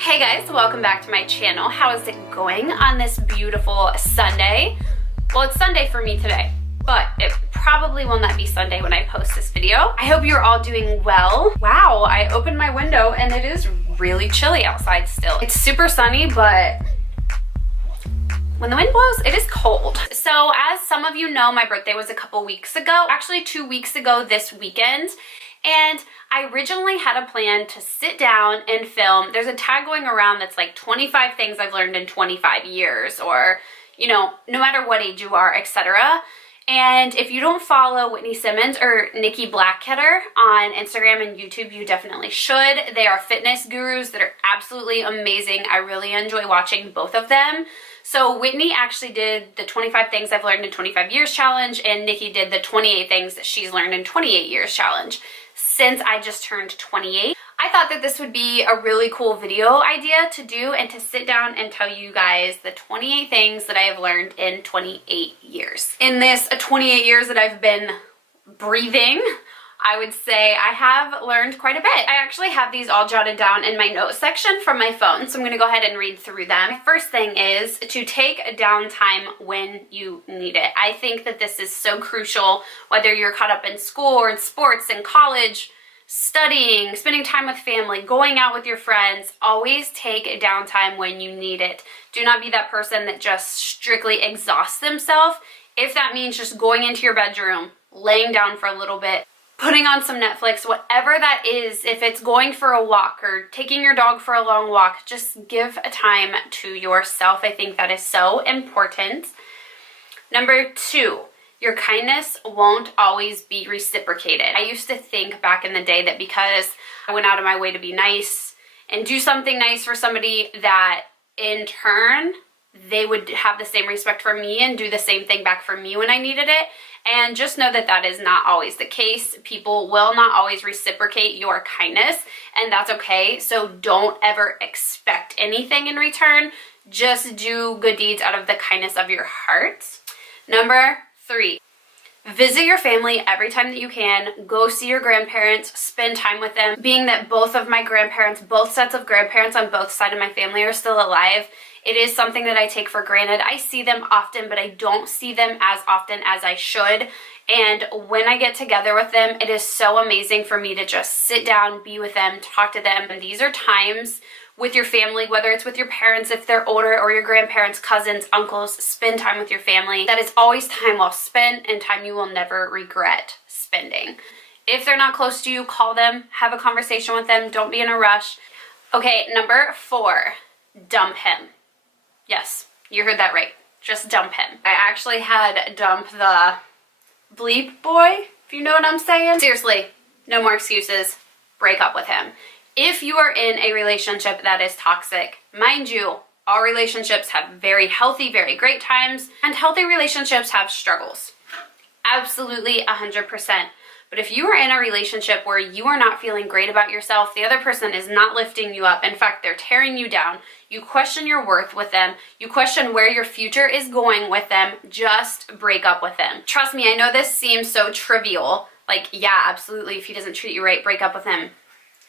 Hey guys, welcome back to my channel. How is it going on this beautiful Sunday? Well, it's Sunday for me today, but it probably will not be Sunday when I post this video. I hope you're all doing well. Wow, I opened my window and it is really chilly outside still. It's super sunny, but when the wind blows, it is cold. So as some of you know, my birthday was a couple weeks ago, actually 2 weeks ago this weekend. And I originally had a plan to sit down and film. There's a tag going around that's like 25 things I've learned in 25 years, or, you know, no matter what age you are, etc. And if you don't follow Whitney Simmons or Nikki Blackketter on Instagram and YouTube, you definitely should. They are fitness gurus that are absolutely amazing. I really enjoy watching both of them. So Whitney actually did the 25 things I've learned in 25 years challenge, and Nikki did the 28 things that she's learned in 28 years challenge. Since I just turned 28, I thought that this would be a really cool video idea to do and to sit down and tell you guys the 28 things that I have learned in 28 years. In this 28 years that I've been breathing, I would say I have learned quite a bit. I actually have these all jotted down in my notes section from my phone, so I'm going to go ahead and read through them. My first thing is to take a downtime when you need it. I think that this is so crucial, whether you're caught up in school or in sports, in college, studying, spending time with family, going out with your friends. Always take a downtime when you need it. Do not be that person that just strictly exhausts themselves. If that means just going into your bedroom, laying down for a little bit, putting on some Netflix, whatever that is, if it's going for a walk or taking your dog for a long walk, just give a time to yourself. I think that is so important. Number 2, your kindness won't always be reciprocated. I used to think back in the day that because I went out of my way to be nice and do something nice for somebody, that in turn, they would have the same respect for me and do the same thing back for me when I needed it. And just know that that is not always the case. People will not always reciprocate your kindness, and that's okay. So don't ever expect anything in return. Just do good deeds out of the kindness of your heart. Number 3, visit your family every time that you can. Go see your grandparents, spend time with them. Being that both of my grandparents, both sets of grandparents on both sides of my family are still alive, it is something that I take for granted. I see them often, but I don't see them as often as I should. And when I get together with them, it is so amazing for me to just sit down, be with them, talk to them. And these are times with your family, whether it's with your parents if they're older, or your grandparents, cousins, uncles. Spend time with your family. That is always time well spent and time you will never regret spending. If they're not close to you, call them, have a conversation with them. Don't be in a rush. Okay, number 4, dump him. Yes, you heard that right. Just dump him. I actually had dump the bleep boy, if you know what I'm saying. Seriously, no more excuses. Break up with him. If you are in a relationship that is toxic, mind you, all relationships have very healthy, very great times, and healthy relationships have struggles. Absolutely 100%. But if you are in a relationship where you are not feeling great about yourself, the other person is not lifting you up, in fact, they're tearing you down, you question your worth with them, you question where your future is going with them, just break up with them. Trust me, I know this seems so trivial. Like, yeah, absolutely, if he doesn't treat you right, break up with him.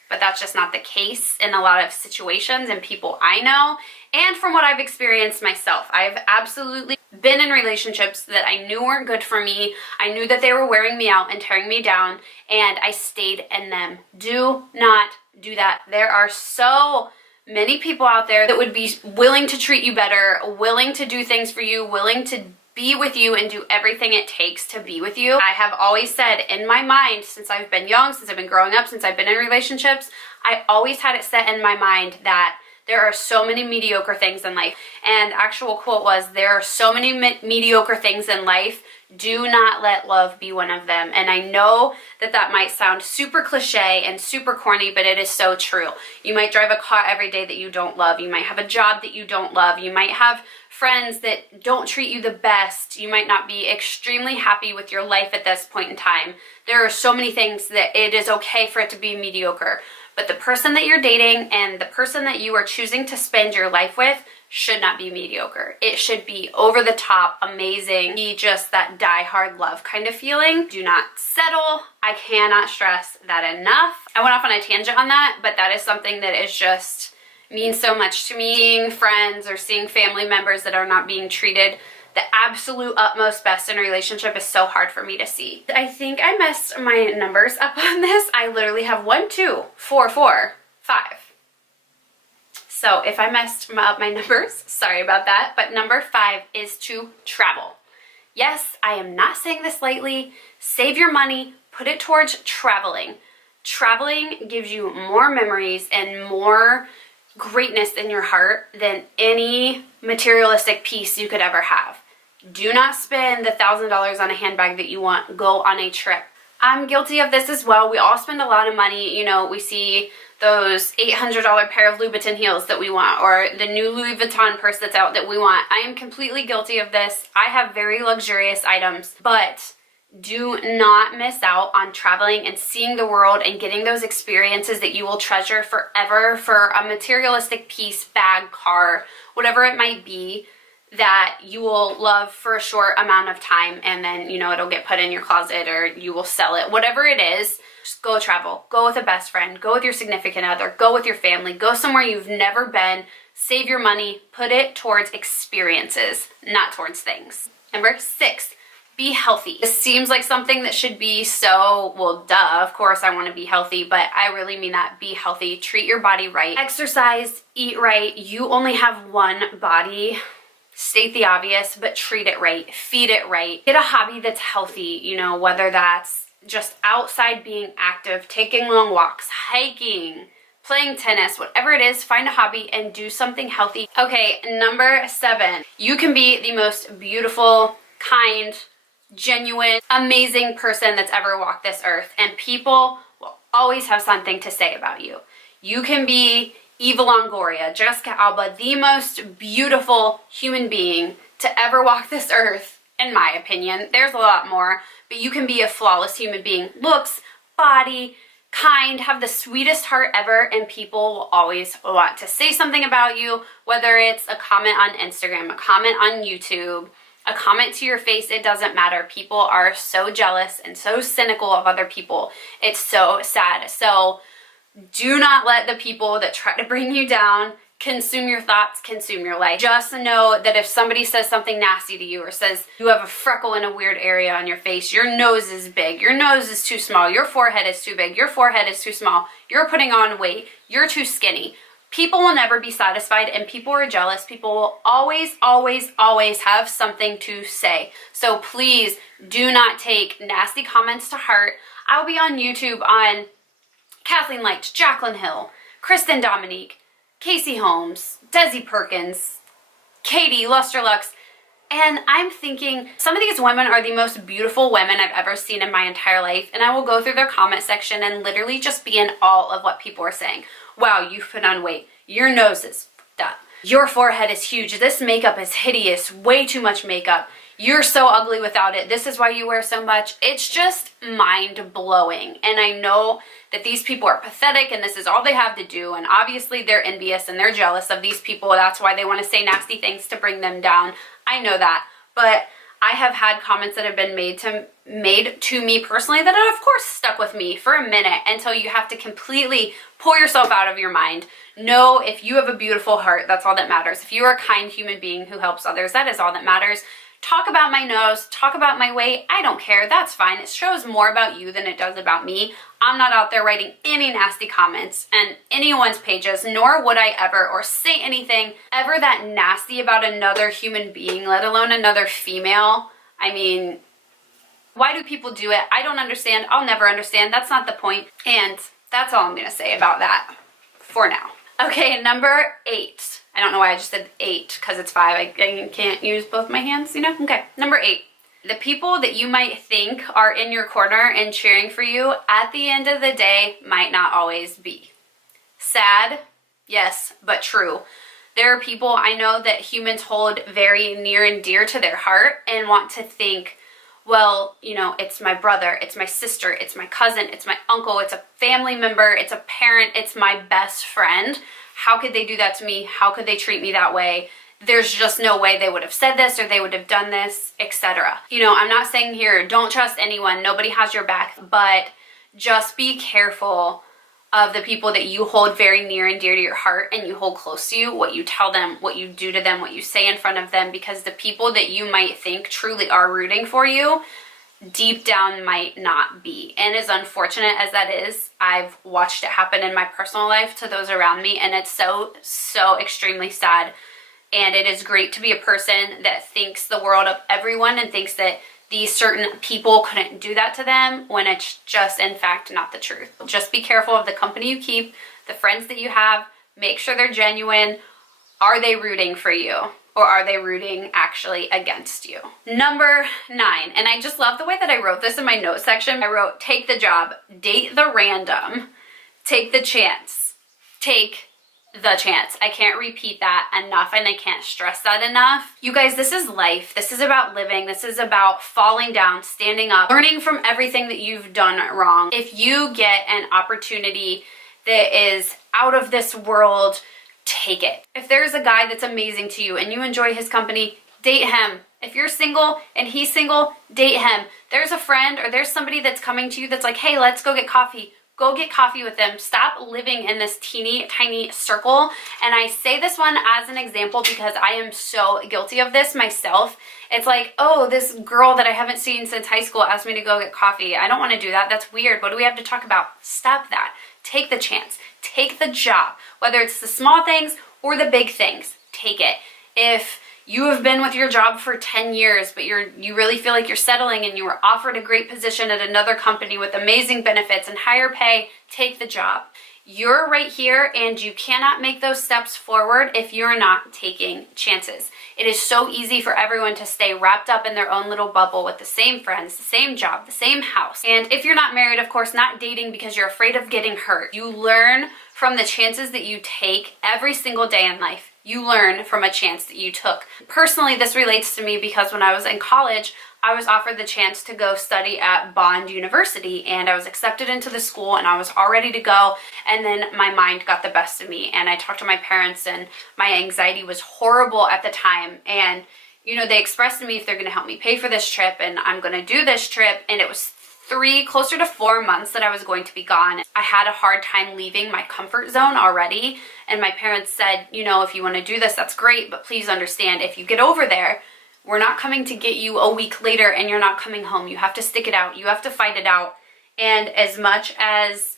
But that's just not the case in a lot of situations and people I know. And from what I've experienced myself, I've absolutely been in relationships that I knew weren't good for me. I knew that they were wearing me out and tearing me down, and I stayed in them. Do not do that. There are so many people out there that would be willing to treat you better, willing to do things for you, willing to be with you and do everything it takes to be with you. I have always said in my mind, since I've been young, since I've been growing up, since I've been in relationships, I always had it set in my mind that there are so many mediocre things in life. And actual quote was, there are so many mediocre things in life. Do not let love be one of them. And I know that that might sound super cliche and super corny, but it is so true. You might drive a car every day that you don't love. You might have a job that you don't love. You might have friends that don't treat you the best. You might not be extremely happy with your life at this point in time. There are so many things that it is okay for it to be mediocre. But the person that you're dating and the person that you are choosing to spend your life with should not be mediocre. It should be over the top, amazing, be just that die-hard love kind of feeling. Do not settle. I cannot stress that enough. I went off on a tangent on that, but that is something that is just means so much to me. Seeing friends or seeing family members that are not being treated the absolute utmost best in a relationship is so hard for me to see. I think I messed my numbers up on this. I literally have 1, 2, 4, 4, 5. So if I messed up my numbers, sorry about that. But number 5 is to travel. Yes, I am not saying this lightly. Save your money, put it towards traveling. Traveling gives you more memories and more greatness in your heart than any materialistic piece you could ever have. Do not spend the $1,000 on a handbag that you want. Go on a trip. I'm guilty of this as well. We all spend a lot of money. You know, we see those $800 pair of Louboutin heels that we want, or the new Louis Vuitton purse that's out that we want. I am completely guilty of this. I have very luxurious items, but do not miss out on traveling and seeing the world and getting those experiences that you will treasure forever for a materialistic piece, bag, car, whatever it might be, that you will love for a short amount of time, and then, you know, it'll get put in your closet or you will sell it. Whatever it is, just go travel. Go with a best friend. Go with your significant other. Go with your family. Go somewhere you've never been. Save your money. Put it towards experiences, not towards things. Number 6, be healthy. This seems like something that should be so, well, duh, of course I want to be healthy, but I really mean that. Be healthy. Treat your body right. Exercise. Eat right. You only have one body. State the obvious, but treat it right. Feed it right. Get a hobby that's healthy, you know, whether that's just outside being active, taking long walks, hiking, playing tennis, whatever it is, find a hobby and do something healthy. Okay, number 7. You can be the most beautiful, kind, genuine, amazing person that's ever walked this earth, and people will always have something to say about you. You can be Eva Longoria, Jessica Alba, the most beautiful human being to ever walk this earth, in my opinion. There's a lot more, but you can be a flawless human being. Looks, body, kind, have the sweetest heart ever, and people will always want to say something about you, whether it's a comment on Instagram, a comment on YouTube, a comment to your face. It doesn't matter. People are so jealous and so cynical of other people. It's so sad. So do not let the people that try to bring you down consume your thoughts, consume your life. Just know that if somebody says something nasty to you or says you have a freckle in a weird area on your face, your nose is big, your nose is too small, your forehead is too big, your forehead is too small, you're putting on weight, you're too skinny. People will never be satisfied, and people are jealous. People will always, always, always have something to say. So please do not take nasty comments to heart. I'll be on YouTube on Kathleen Light, Jaclyn Hill, Kristen Dominique, Casey Holmes, Desi Perkins, Katie, Luster Lux, and I'm thinking some of these women are the most beautiful women I've ever seen in my entire life, and I will go through their comment section and literally just be in awe of what people are saying. Wow, you've put on weight. Your nose is fucked up. Your forehead is huge. This makeup is hideous. Way too much makeup. You're so ugly without it. This is why you wear so much. It's just mind-blowing. And I know that these people are pathetic and this is all they have to do. And obviously they're envious and they're jealous of these people. That's why they want to say nasty things to bring them down. I know that. But I have had comments that have been made to me personally that have, of course, stuck with me for a minute until you have to completely pull yourself out of your mind. Know if you have a beautiful heart, that's all that matters. If you are a kind human being who helps others, that is all that matters. Talk about my nose, talk about my weight, I don't care, that's fine. It shows more about you than it does about me. I'm not out there writing any nasty comments on anyone's pages, nor would I ever, or say anything ever that nasty about another human being, let alone another female. I mean, why do people do it? I don't understand. I'll never understand. That's not the point. And that's all I'm going to say about that for now. Okay, number 8. I don't know why I just said 8 because it's 5. I can't use both my hands, you know? Okay, number 8. The people that you might think are in your corner and cheering for you at the end of the day might not always be. Sad, yes, but true. There are people I know that humans hold very near and dear to their heart and want to think, well, you know, it's my brother, it's my sister, it's my cousin, it's my uncle, it's a family member, it's a parent, it's my best friend. How could they do that to me? How could they treat me that way? There's just no way they would have said this or they would have done this, etc. You know, I'm not saying here, don't trust anyone. Nobody has your back, but just be careful of the people that you hold very near and dear to your heart and you hold close to you, what you tell them, what you do to them, what you say in front of them, because the people that you might think truly are rooting for you, deep down might not be. And as unfortunate as that is, I've watched it happen in my personal life to those around me, and it's so, so extremely sad. And it is great to be a person that thinks the world of everyone and thinks that these certain people couldn't do that to them, when it's just, in fact, not the truth. Just be careful of the company you keep, the friends that you have. Make sure they're genuine. Are they rooting for you? Or are they rooting actually against you? Number 9, and I just love the way that I wrote this in my notes section. I wrote, take the job, date the random, take the chance, take the chance. I can't repeat that enough, and I can't stress that enough. You guys, this is life. This is about living. This is about falling down, standing up, learning from everything that you've done wrong. If you get an opportunity that is out of this world, take it. If there's a guy that's amazing to you and you enjoy his company, date him. If you're single and he's single, date him. There's a friend or there's somebody that's coming to you that's like, hey, let's go get coffee. Go get coffee with them. Stop living in this teeny tiny circle. And I say this one as an example because I am so guilty of this myself. It's like, oh, this girl that I haven't seen since high school asked me to go get coffee. I don't want to do that. That's weird. What do we have to talk about? Stop that. Take the chance. Take the job. Whether it's the small things or the big things, take it. If you have been with your job for 10 years, but you really feel like you're settling and you were offered a great position at another company with amazing benefits and higher pay, take the job. You're right here and you cannot make those steps forward if you're not taking chances. It is so easy for everyone to stay wrapped up in their own little bubble with the same friends, the same job, the same house. And if you're not married, of course, not dating because you're afraid of getting hurt. You learn from the chances that you take every single day in life. You learn from a chance that you took. Personally, this relates to me because when I was in college, I was offered the chance to go study at Bond University, and I was accepted into the school and I was all ready to go, and then my mind got the best of me and I talked to my parents and my anxiety was horrible at the time, and you know, they expressed to me if they're going to help me pay for this trip and I'm going to do this trip, and it was closer to 4 months that I was going to be gone. I had a hard time leaving my comfort zone already, and my parents said, you know, if you want to do this, that's great, but please understand, if you get over there, we're not coming to get you a week later and you're not coming home. You have to stick it out. You have to fight it out. And as much as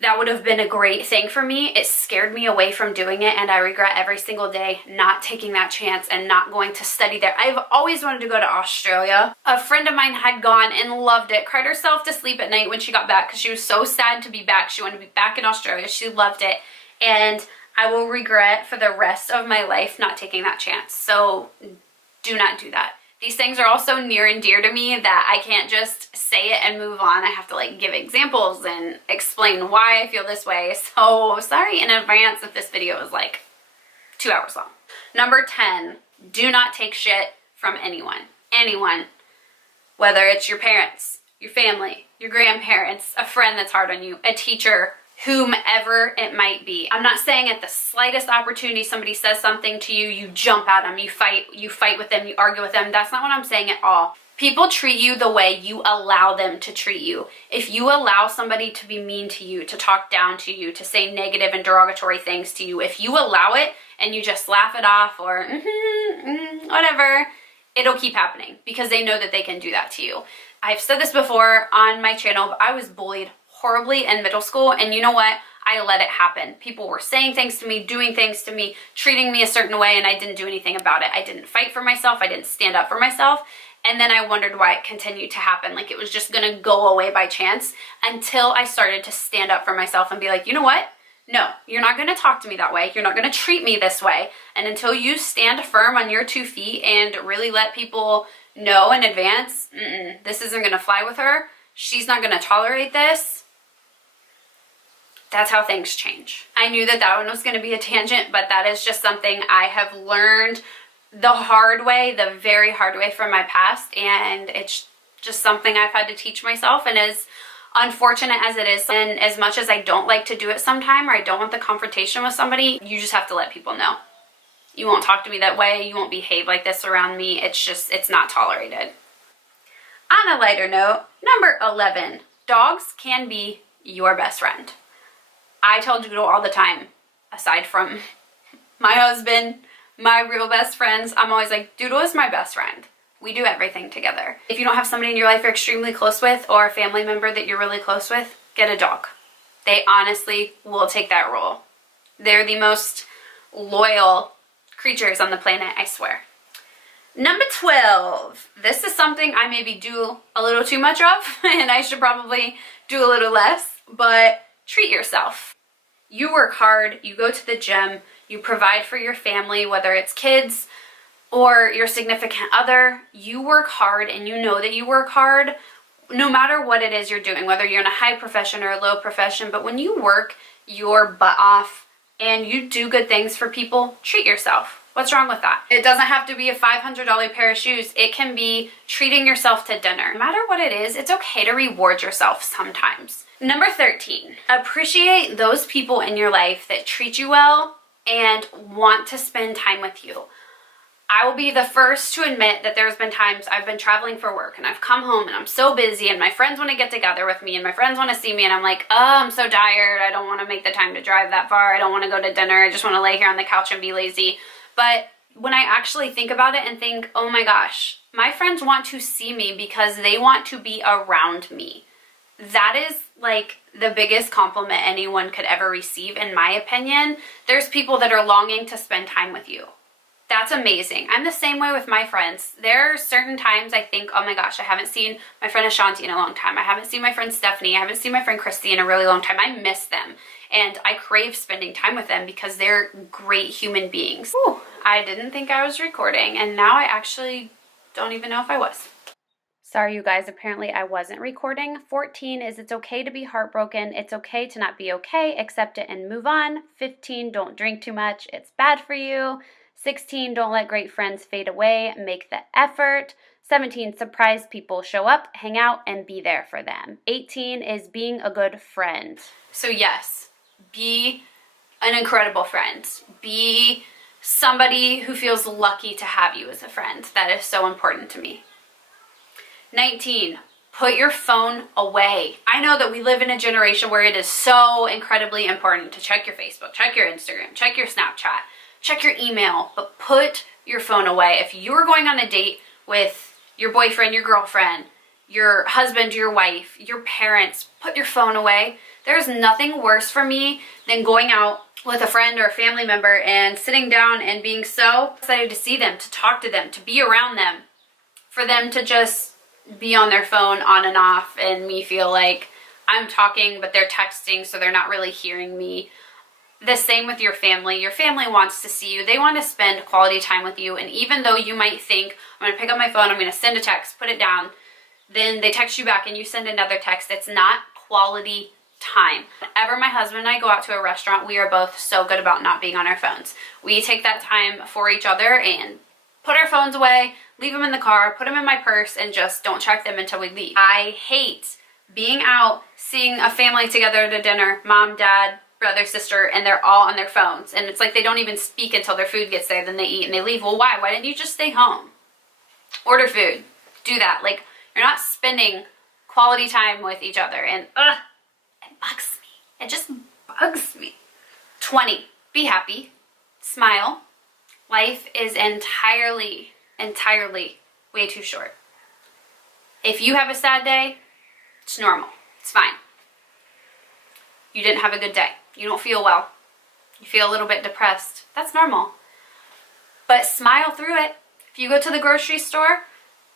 that would have been a great thing for me, it scared me away from doing it, and I regret every single day not taking that chance and not going to study there. I've always wanted to go to Australia. A friend of mine had gone and loved it, cried herself to sleep at night when she got back because she was so sad to be back. She wanted to be back in Australia. She loved it. And I will regret for the rest of my life not taking that chance. So do not do that. These things are also near and dear to me that I can't just say it and move on. I have to like give examples and explain why I feel this way. So sorry in advance if this video is like 2 hours long. Number 10, do not take shit from anyone. Anyone. Whether it's your parents, your family, your grandparents, a friend that's hard on you, a teacher, whomever it might be. I'm not saying at the slightest opportunity somebody says something to you, you jump at them, you fight with them, you argue with them. That's not what I'm saying at all. People treat you the way you allow them to treat you. If you allow somebody to be mean to you, to talk down to you, to say negative and derogatory things to you, if you allow it and you just laugh it off or whatever, it'll keep happening because they know that they can do that to you. I've said this before on my channel, but I was bullied horribly in middle school, and you know what? I let it happen. People were saying things to me, doing things to me, treating me a certain way, and I didn't do anything about it. I didn't fight for myself. I didn't stand up for myself. And then I wondered why it continued to happen. Like it was just gonna go away by chance until I started to stand up for myself and be like, you know what? No, you're not gonna talk to me that way. You're not gonna treat me this way. And until you stand firm on your 2 feet and really let people know in advance, this isn't gonna fly with her. She's not gonna tolerate this. That's how things change. I knew that that one was going to be a tangent, but that is just something I have learned the hard way, the very hard way from my past, and it's just something I've had to teach myself. And as unfortunate as it is, and as much as I don't like to do it sometime, or I don't want the confrontation with somebody, you just have to let people know. You won't talk to me that way. You won't behave like this around me. It's not tolerated. On a lighter note, number 11, dogs can be your best friend. I tell Doodle all the time, aside from my husband, my real best friends, I'm always like, Doodle is my best friend. We do everything together. If you don't have somebody in your life you're extremely close with, or a family member that you're really close with, get a dog. They honestly will take that role. They're the most loyal creatures on the planet, I swear. Number 12. This is something I maybe do a little too much of, and I should probably do a little less, but treat yourself. You work hard, you go to the gym, you provide for your family, whether it's kids or your significant other. You work hard, and you know that you work hard no matter what it is you're doing, whether you're in a high profession or a low profession. But when you work your butt off and you do good things for people, treat yourself. What's wrong with that? It doesn't have to be a $500 pair of shoes. It can be treating yourself to dinner. No matter what it is, it's okay to reward yourself sometimes. Number 13, appreciate those people in your life that treat you well and want to spend time with you. I will be the first to admit that there's been times I've been traveling for work and I've come home and I'm so busy and my friends want to get together with me and my friends want to see me and I'm like, oh, I'm so tired. I don't want to make the time to drive that far. I don't want to go to dinner. I just want to lay here on the couch and be lazy. But when I actually think about it and think, oh my gosh, my friends want to see me because they want to be around me. That is like the biggest compliment anyone could ever receive, in my opinion. There's people that are longing to spend time with you. That's amazing. I'm the same way with my friends. There are certain times I think, oh my gosh, I haven't seen my friend Ashanti in a long time. I haven't seen my friend Stephanie. I haven't seen my friend Christy in a really long time. I miss them. And I crave spending time with them because they're great human beings. Ooh, I didn't think I was recording, and now I actually don't even know if I was. Sorry, you guys. Apparently I wasn't recording. 14 is it's okay to be heartbroken. It's okay to not be okay. Accept it and move on. 15, don't drink too much. It's bad for you. 16, don't let great friends fade away. Make the effort. 17, surprise people. Show up, hang out, and be there for them. 18 is being a good friend. So yes, be an incredible friend. Be somebody who feels lucky to have you as a friend. That is so important to me. 19, put your phone away. I know that we live in a generation where it is so incredibly important to check your Facebook, check your Instagram, check your Snapchat, check your email, but put your phone away. If you're going on a date with your boyfriend, your girlfriend, your husband, your wife, your parents, put your phone away. There's nothing worse for me than going out with a friend or a family member and sitting down and being so excited to see them, to talk to them, to be around them, for them to just be on their phone on and off and me feel like I'm talking but they're texting so they're not really hearing me. The same with your family. Your family wants to see you. They want to spend quality time with you, and even though you might think, I'm going to pick up my phone, I'm going to send a text, put it down, then they text you back and you send another text. It's not quality time. Whenever my husband and I go out to a restaurant, we are both so good about not being on our phones. We take that time for each other and put our phones away, leave them in the car, put them in my purse, and just don't check them until we leave. I hate being out, seeing a family together at a dinner, mom, dad, brother, sister, and they're all on their phones. And it's like they don't even speak until their food gets there, then they eat and they leave. Well, why? Why didn't you just stay home? Order food. Do that. Like, you're not spending quality time with each other. And it bugs me. It just bugs me. 20, be happy. Smile. Life is entirely way too short. If you have a sad day, it's normal. It's fine. You didn't have a good day. You don't feel well. You feel a little bit depressed. That's normal. But smile through it. If you go to the grocery store,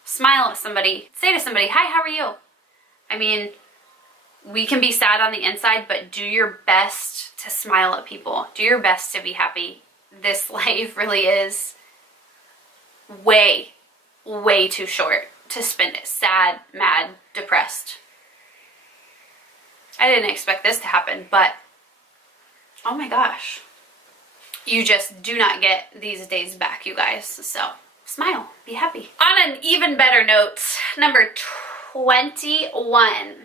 smile at somebody. Say to somebody, hi, how are you? I mean, we can be sad on the inside, but do your best to smile at people. Do your best to be happy. This life really is way too short to spend it sad, mad, depressed. I didn't expect this to happen, but oh my gosh. You just do not get these days back, you guys. So smile, be happy. On an even better note, number 21. Is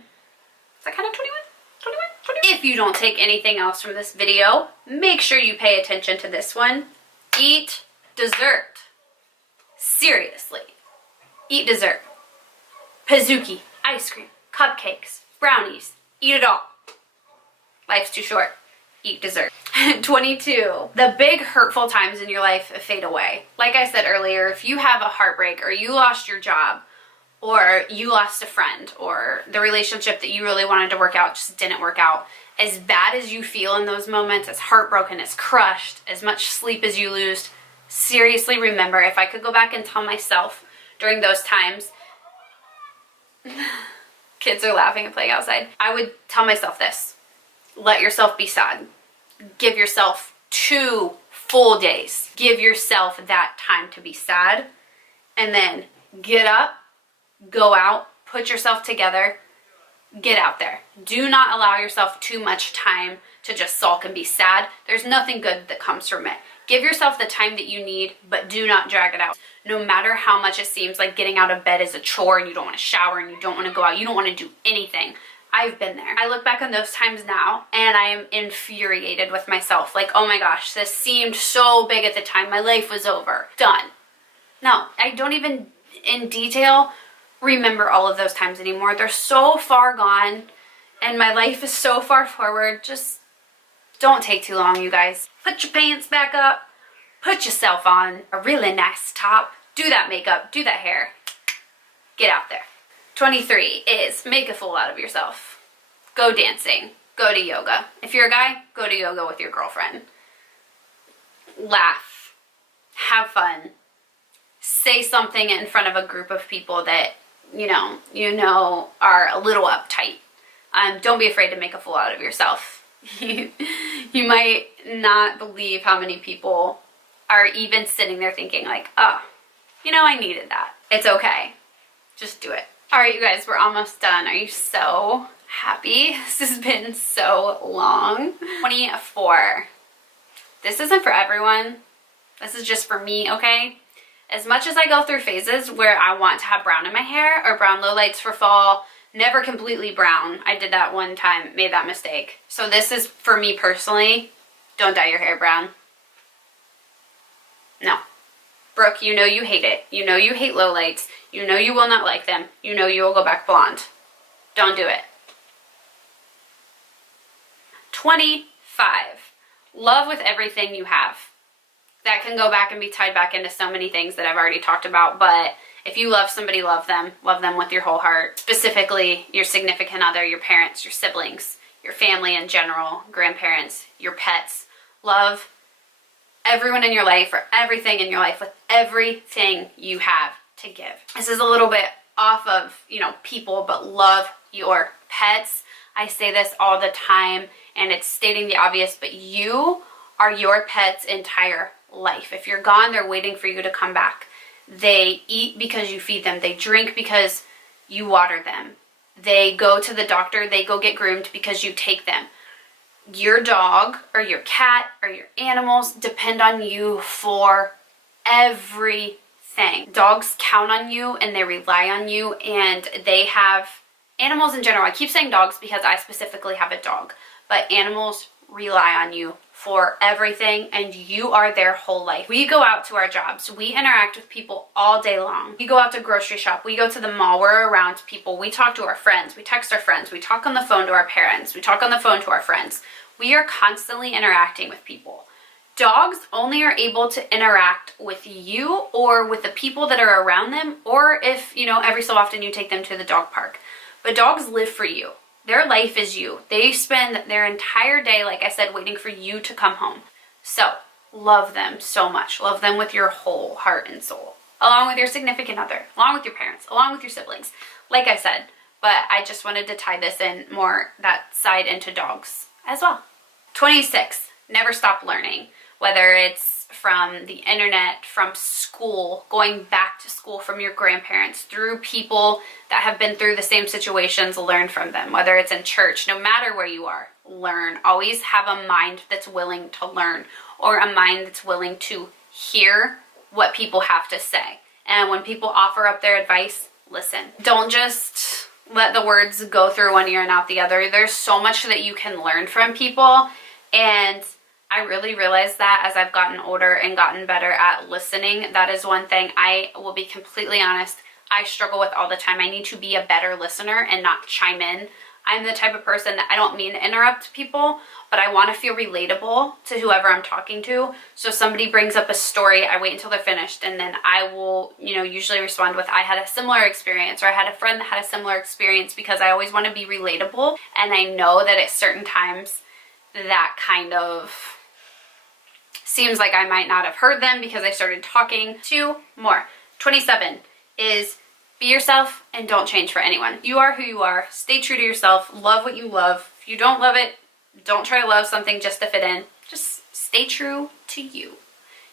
that kind of 21? 21? If you don't take anything else from this video, make sure you pay attention to this one. Eat dessert. Seriously. Eat dessert. Pizookie, ice cream, cupcakes, brownies. Eat it all. Life's too short. eat dessert. 22, the big hurtful times in your life fade away. Like I said earlier, if you have a heartbreak or you lost your job or you lost a friend or the relationship that you really wanted to work out just didn't work out, as bad as you feel in those moments, as heartbroken, as crushed, as much sleep as you lose, seriously remember, if I could go back and tell myself during those times, kids are laughing and playing outside, I would tell myself this: let yourself be sad. Give yourself 2 full days. Give yourself that time to be sad, and then get up, go out, put yourself together, get out there. Do not allow yourself too much time to just sulk and be sad. There's nothing good that comes from it. Give yourself the time that you need, but do not drag it out. No matter how much it seems like getting out of bed is a chore and you don't want to shower and you don't want to go out, you don't want to do anything. I've been there. I look back on those times now and I am infuriated with myself. Like, oh my gosh, this seemed so big at the time. My life was over. Done. No, I don't even in detail remember all of those times anymore. They're so far gone and my life is so far forward. Just don't take too long, you guys. Put your pants back up. Put yourself on a really nice top. Do that makeup. Do that hair. Get out there. 23 is make a fool out of yourself. Go dancing. Go to yoga. If you're a guy, go to yoga with your girlfriend. Laugh. Have fun. Say something in front of a group of people that you know are a little uptight. Don't be afraid to make a fool out of yourself. You might not believe how many people are even sitting there thinking like, oh, I needed that. It's okay. Just do it. All right, you guys, we're almost done. Are you so happy? This has been so long. 24. This isn't for everyone. This is just for me, okay? As much as I go through phases where I want to have brown in my hair or brown lowlights for fall, never completely brown. I did that one time, made that mistake. So this is for me personally. Don't dye your hair brown. No. Brooke, you know you hate it. You know you hate lowlights. You know you will not like them. You know you will go back blonde. Don't do it. 25. Love with everything you have. That can go back and be tied back into so many things that I've already talked about, but if you love somebody, love them. Love them with your whole heart. Specifically, your significant other, your parents, your siblings, your family in general, grandparents, your pets. Love everyone in your life or everything in your life with everything you have to give. This is a little bit off of, people, but love your pets. I say this all the time and it's stating the obvious, but you are your pet's entire life. If you're gone, they're waiting for you to come back. They eat because you feed them. They drink because you water them. They go to the doctor. They go get groomed because you take them. Your dog or your cat or your animals depend on you for everything. Dogs count on you and they rely on you, and they have animals in general. I keep saying dogs because I specifically have a dog, but animals rely on you for everything and you are their whole life. We go out to our jobs. We interact with people all day long. We go out to grocery shop. We go to the mall. We're around people. We talk to our friends. We text our friends. We talk on the phone to our parents. We talk on the phone to our friends. We are constantly interacting with people. Dogs only are able to interact with you or with the people that are around them, or if, every so often you take them to the dog park. But dogs live for you. Their life is you. They spend their entire day, like I said, waiting for you to come home. So love them so much. Love them with your whole heart and soul, along with your significant other, along with your parents, along with your siblings, like I said. But I just wanted to tie this in more, that side, into dogs as well. 26, never stop learning. Whether it's from the internet, from school, going back to school, from your grandparents, through people that have been through the same situations, learn from them. Whether it's in church, no matter where you are, learn. Always have a mind that's willing to learn, or a mind that's willing to hear what people have to say. And when people offer up their advice, listen. Don't just let the words go through one ear and out the other. There's so much that you can learn from people, and I really realized that as I've gotten older and gotten better at listening. That is one thing I will be completely honest, I struggle with all the time. I need to be a better listener and not chime in. I'm the type of person that I don't mean to interrupt people, but I want to feel relatable to whoever I'm talking to. So if somebody brings up a story, I wait until they're finished, and then I will, usually respond with, I had a similar experience, or I had a friend that had a similar experience, because I always want to be relatable. And I know that at certain times that kind of seems like I might not have heard them because I started talking. 2 more. 27 is be yourself and don't change for anyone. You are who you are. Stay true to yourself. Love what you love. If you don't love it, don't try to love something just to fit in. Just stay true to you.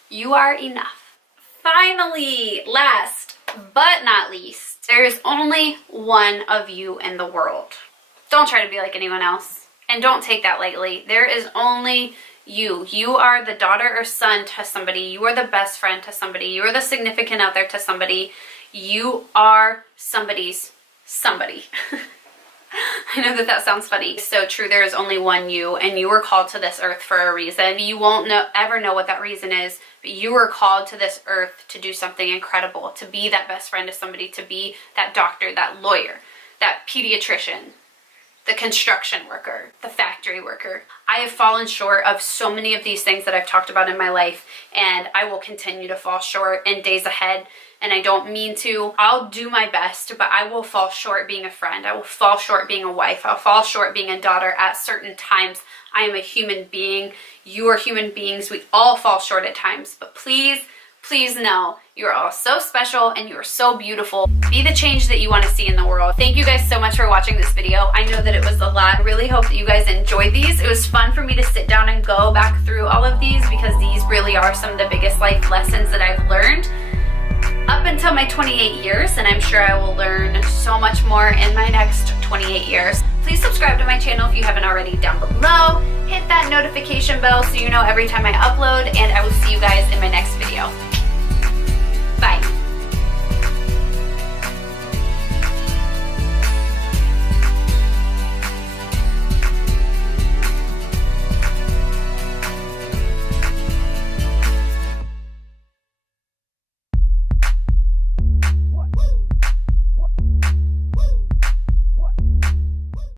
You are enough. Finally, last but not least, there is only one of you in the world. Don't try to be like anyone else, and don't take that lightly. There is only you. You are the daughter or son to somebody. You are the best friend to somebody. You are the significant other to somebody. You are somebody's somebody. I know that sounds funny. It's so true. There is only one you, and you were called to this earth for a reason. You won't ever know what that reason is, but you were called to this earth to do something incredible, to be that best friend to somebody, to be that doctor, that lawyer, that pediatrician, the construction worker, the factory worker. I have fallen short of so many of these things that I've talked about in my life, and I will continue to fall short in days ahead. And I don't mean to. I'll do my best, but I will fall short being a friend. I will fall short being a wife. I'll fall short being a daughter at certain times. I am a human being. You are human beings. We all fall short at times. But please, please know you are all so special and you are so beautiful. Be the change that you want to see in the world. Thank you guys so much for watching this video. I know that it was a lot. I really hope that you guys enjoyed these. It was fun for me to sit down and go back through all of these, because these really are some of the biggest life lessons that I've learned up until my 28 years, and I'm sure I will learn so much more in my next 28 years. Please subscribe to my channel if you haven't already down below. Hit that notification bell so you know every time I upload, and I will see you